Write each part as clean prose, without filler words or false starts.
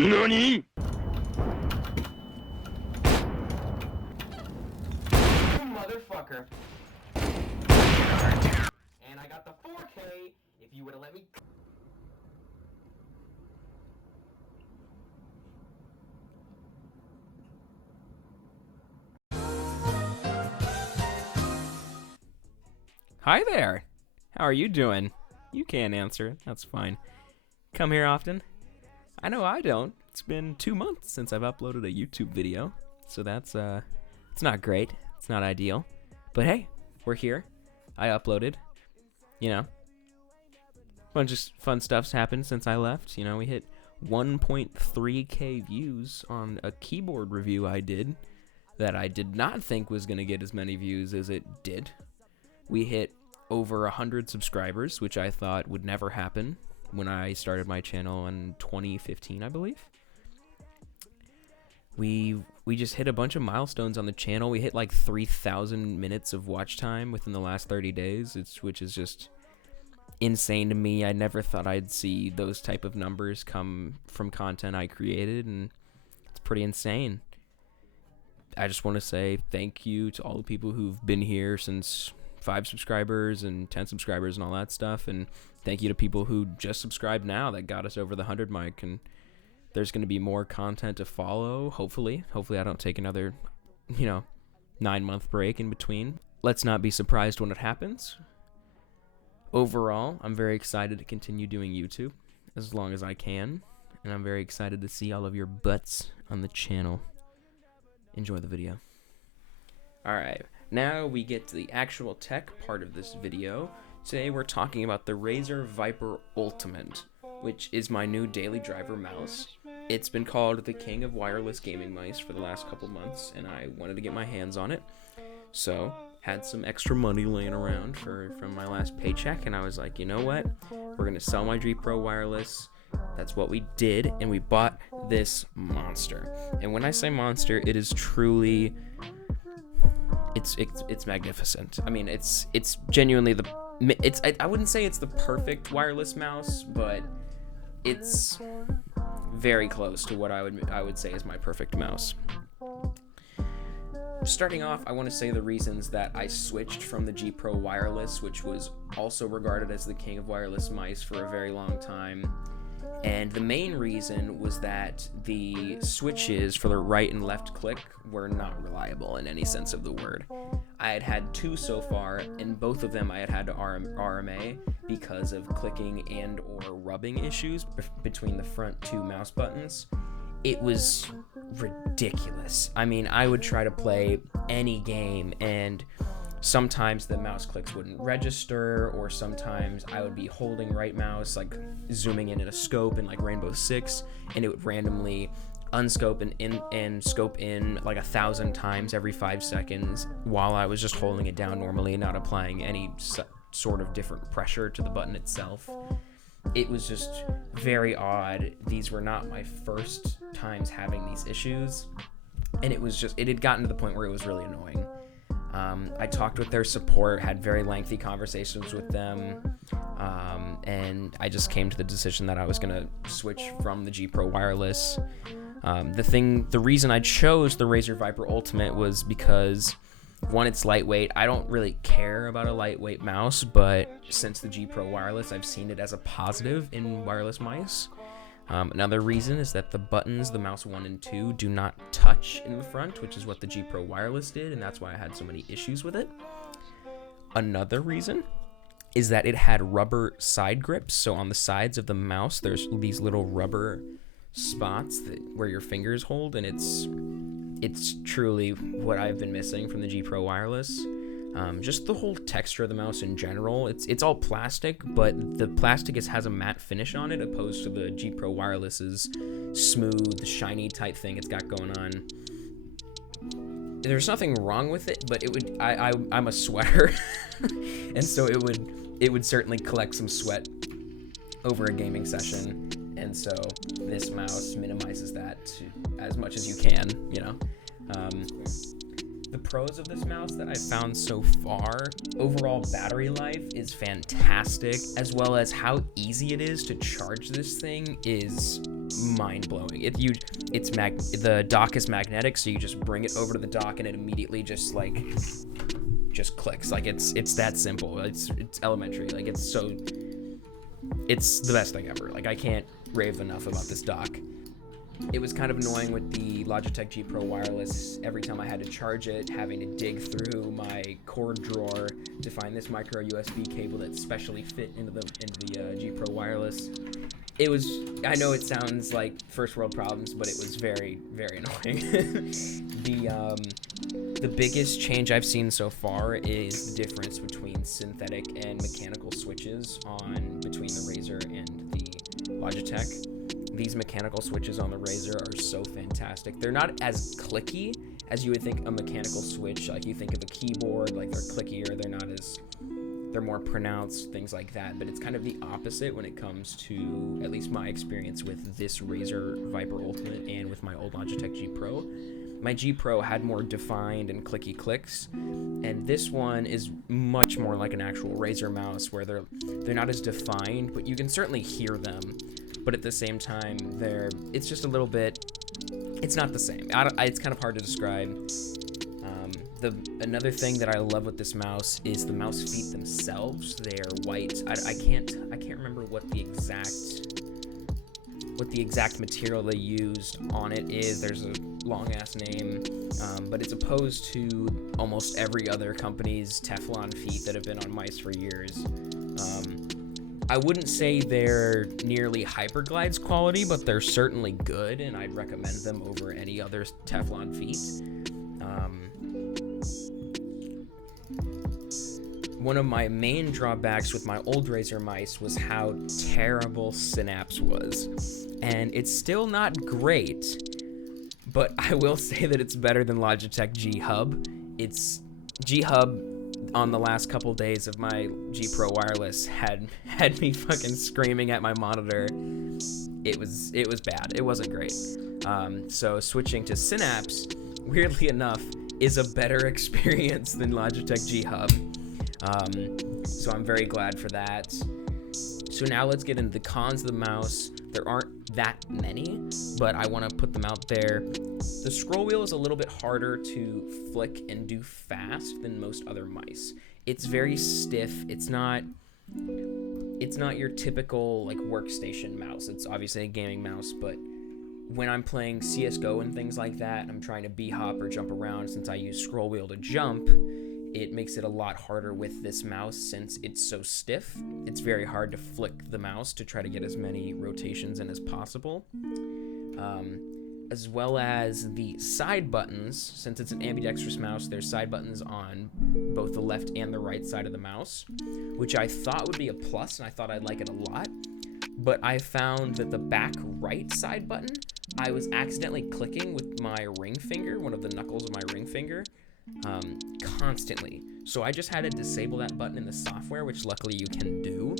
NANI?! Motherfucker. And I got the 4K if you would have let me. Hi there. How are you doing? You can't answer. That's fine. Come here often? I know I don't. It's been 2 months since I've uploaded a YouTube video. So that's, it's not great. It's not ideal. But hey, we're here. I uploaded. You know. Bunch of fun stuff's happened since I left. You know, we hit 1.3k views on a keyboard review I did that I did not think was going to get as many views as it did. We hit over 100 subscribers, which I thought would never happen when I started my channel in 2015, I believe. We just hit a bunch of milestones on the channel. We hit like 3,000 minutes of watch time within the last 30 days, which is just insane to me. I never thought I'd see those type of numbers come from content I created, and it's pretty insane. I just want to say thank you to all the people who've been here since 5 subscribers and 10 subscribers and all that stuff, and thank you to people who just subscribed now that got us over the 100 mark. And there's going to be more content to follow, hopefully I don't take another 9-month break in between. Let's not be surprised when it happens. Overall, I'm very excited to continue doing YouTube as long as I can, and I'm very excited to see all of your butts on the channel. Enjoy the video. Alright, now we get to the actual tech part of this video. Today we're talking about the Razer Viper Ultimate, which is my new daily driver mouse. It's been called the king of wireless gaming mice for the last couple months, and I wanted to get my hands on it. So, had some extra money laying around from my last paycheck, and I was like, you know what? We're going to sell my G Pro Wireless. That's what we did, and we bought this monster. And when I say monster, it is truly... It's magnificent. I mean, it's genuinely I wouldn't say it's the perfect wireless mouse, but it's very close to what I would say is my perfect mouse. Starting off, I want to say the reasons that I switched from the G Pro Wireless, which was also regarded as the king of wireless mice for a very long time. And the main reason was that the switches for the right and left click were not reliable in any sense of the word. I had 2 so far, and both of them I had to RMA because of clicking and or rubbing issues between the front 2 mouse buttons. It was ridiculous. I mean, I would try to play any game, and sometimes the mouse clicks wouldn't register, or sometimes I would be holding right mouse, like zooming in at a scope in like Rainbow Six, and it would randomly unscope and scope in like 1,000 times every 5 seconds while I was just holding it down normally and not applying any sort of different pressure to the button itself. It was just very odd. These were not my first times having these issues, and it had gotten to the point where it was really annoying. I talked with their support, had very lengthy conversations with them, and I just came to the decision that I was going to switch from the G Pro Wireless. The reason I chose the Razer Viper Ultimate was because, one, it's lightweight. I don't really care about a lightweight mouse, but since the G Pro Wireless, I've seen it as a positive in wireless mice. Another reason is that the buttons, the mouse 1 and 2, do not touch in the front, which is what the G Pro Wireless did, and that's why I had so many issues with it. Another reason is that it had rubber side grips, so on the sides of the mouse, there's these little rubber spots where your fingers hold, and it's truly what I've been missing from the G Pro Wireless. Just the whole texture of the mouse in general. It's all plastic, but the plastic has a matte finish on it, opposed to the G Pro Wireless's smooth, shiny type thing it's got going on. There's nothing wrong with it, but I'm a sweater, and so it would certainly collect some sweat over a gaming session, and so this mouse minimizes that as much as you can, you know. The pros of this mouse that I've found so far, overall battery life is fantastic, as well as how easy it is to charge this thing is mind-blowing. The dock is magnetic, so you just bring it over to the dock and it immediately just clicks. Like it's that simple. It's elementary. Like it's the best thing ever. Like I can't rave enough about this dock. It was kind of annoying with the Logitech G Pro wireless. Every time I had to charge it, having to dig through my cord drawer to find this micro USB cable that specially fit into the G Pro wireless. I know it sounds like first world problems, but it was very, very annoying. The biggest change I've seen so far is the difference between synthetic and mechanical switches between the Razer and the Logitech. These mechanical switches on the Razer are so fantastic. They're not as clicky as you would think a mechanical switch. Like you think of a keyboard, like they're clickier, they're more pronounced, things like that. But it's kind of the opposite when it comes to, at least my experience with this Razer Viper Ultimate and with my old Logitech G Pro. My G Pro had more defined and clicky clicks, and this one is much more like an actual Razer mouse where they're not as defined, but you can certainly hear them. But at the same time, it's just a little bit, it's not the same. It's kind of hard to describe. Another thing that I love with this mouse is the mouse feet themselves. They are white. I can't remember what the exact material they used on it is. There's a long ass name, but it's opposed to almost every other company's Teflon feet that have been on mice for years. I wouldn't say they're nearly Hyperglide's quality, but they're certainly good, and I'd recommend them over any other Teflon feet. One of my main drawbacks with my old Razer mice was how terrible Synapse was. And it's still not great, but I will say that it's better than Logitech G Hub. G Hub on the last couple days of my G Pro wireless had me fucking screaming at my monitor. It was bad. It wasn't great. So switching to Synapse, weirdly enough, is a better experience than Logitech G Hub. So I'm very glad for that. So now let's get into the cons of the mouse. There aren't that many, but I want to put them out there. The scroll wheel is a little bit harder to flick and do fast than most other mice. It's very stiff. It's not your typical like workstation mouse. It's obviously a gaming mouse, but when I'm playing CSGO and things like that, I'm trying to b-hop or jump around. Since I use scroll wheel to jump, it makes it a lot harder with this mouse since it's so stiff. It's very hard to flick the mouse to try to get as many rotations in as possible. As well as the side buttons. Since it's an ambidextrous mouse, there's side buttons on both the left and the right side of the mouse, which I thought would be a plus, and I thought I'd like it a lot. But I found that the back right side button, I was accidentally clicking with my ring finger, one of the knuckles of my ring finger, constantly. So I just had to disable that button in the software, which luckily you can do.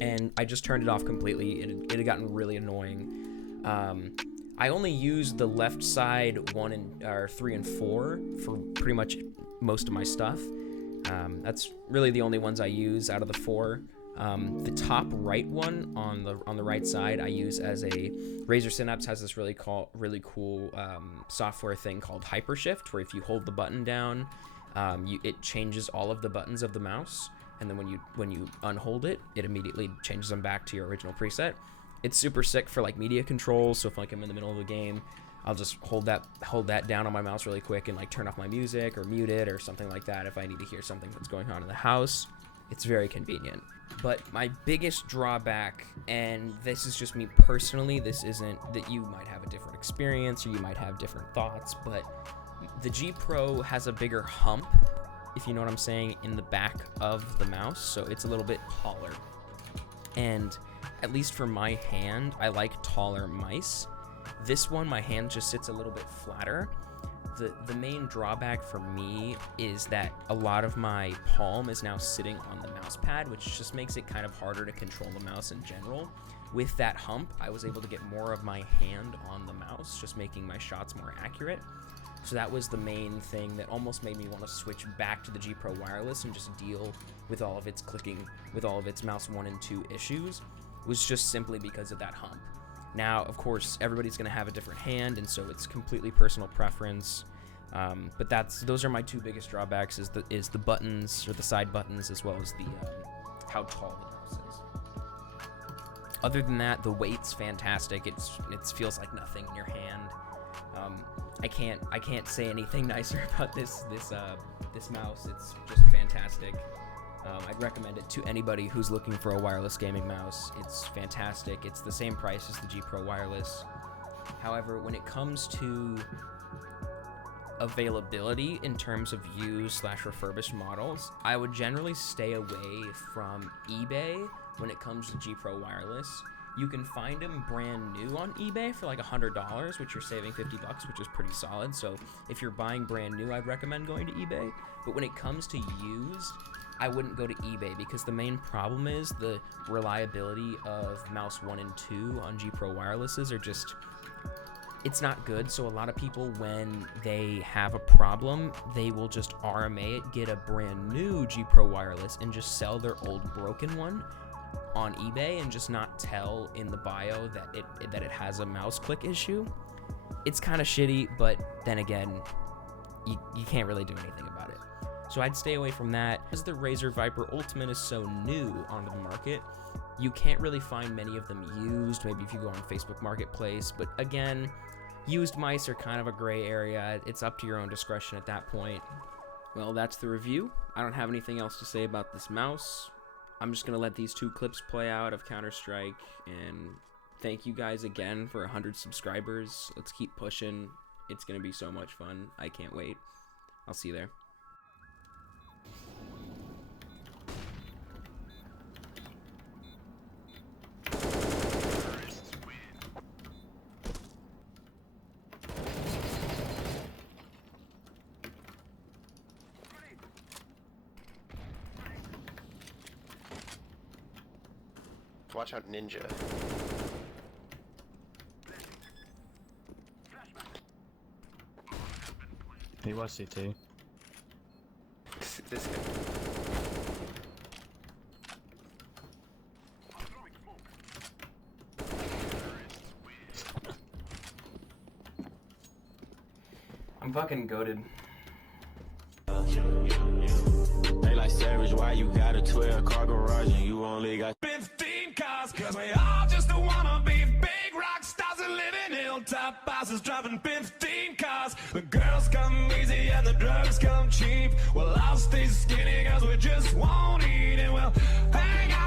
And I just turned it off completely. It had gotten really annoying. I only used the left side 3 and 4 for pretty much most of my stuff. That's really the only ones I use out of the 4. The top right one on the right side I use as a Razer Synapse has this really cool software thing called Hypershift, where if you hold the button down, it changes all of the buttons of the mouse, and then when you unhold it, it immediately changes them back to your original preset. It's super sick for like media controls. So if like I'm in the middle of a game, I'll just hold that down on my mouse really quick and like turn off my music or mute it or something like that if I need to hear something that's going on in the house. It's very convenient. But my biggest drawback, and this is just me personally, this isn't that you might have a different experience or you might have different thoughts, but the G Pro has a bigger hump, if you know what I'm saying, in the back of the mouse, so it's a little bit taller. And at least for my hand, I like taller mice. This one, my hand just sits a little bit flatter. The main drawback for me is that a lot of my palm is now sitting on the mouse pad, which just makes it kind of harder to control the mouse in general. With that hump, I was able to get more of my hand on the mouse, just making my shots more accurate. So that was the main thing that almost made me want to switch back to the G Pro wireless and just deal with all of its clicking, with all of its mouse 1 and 2 issues, was just simply because of that hump. Now, of course, everybody's going to have a different hand, and so it's completely personal preference. But those are my two biggest drawbacks: is the buttons, or the side buttons, as well as the how tall the mouse is. Other than that, the weight's fantastic. It feels like nothing in your hand. I can't say anything nicer about this mouse. It's just fantastic. I'd recommend it to anybody who's looking for a wireless gaming mouse. It's fantastic. It's the same price as the G Pro Wireless. However, when it comes to availability in terms of used/refurbished models, I would generally stay away from eBay when it comes to G Pro Wireless. You can find them brand new on eBay for like $100, which you're saving $50, which is pretty solid. So if you're buying brand new, I'd recommend going to eBay. But when it comes to used, I wouldn't go to eBay, because the main problem is the reliability of mouse 1 and 2 on G Pro Wirelesses are just, it's not good. So a lot of people, when they have a problem, they will just RMA it, get a brand new G Pro Wireless, and just sell their old broken one on eBay, and just not tell in the bio that it has a mouse click issue. It's kind of shitty, but then again, you can't really do anything about it. So I'd stay away from that. As the Razer Viper Ultimate is so new onto the market, you can't really find many of them used, maybe if you go on Facebook Marketplace. But again, used mice are kind of a gray area. It's up to your own discretion at that point. Well, that's the review. I don't have anything else to say about this mouse. I'm just going to let these 2 clips play out of Counter-Strike, and thank you guys again for 100 subscribers. Let's keep pushing. It's going to be so much fun. I can't wait. I'll see you there. Watch out, Ninja. He was CT. This guy. I'm fucking goated. They like Savage, why you got a 12-car garage and you only got 15 cars? Cause we all just wanna be big rock stars and live in hilltop houses, driving 15 cars. The girls come easy and the drugs come cheap. Well, I'll stay skinny cause we just won't eat, and we'll hang out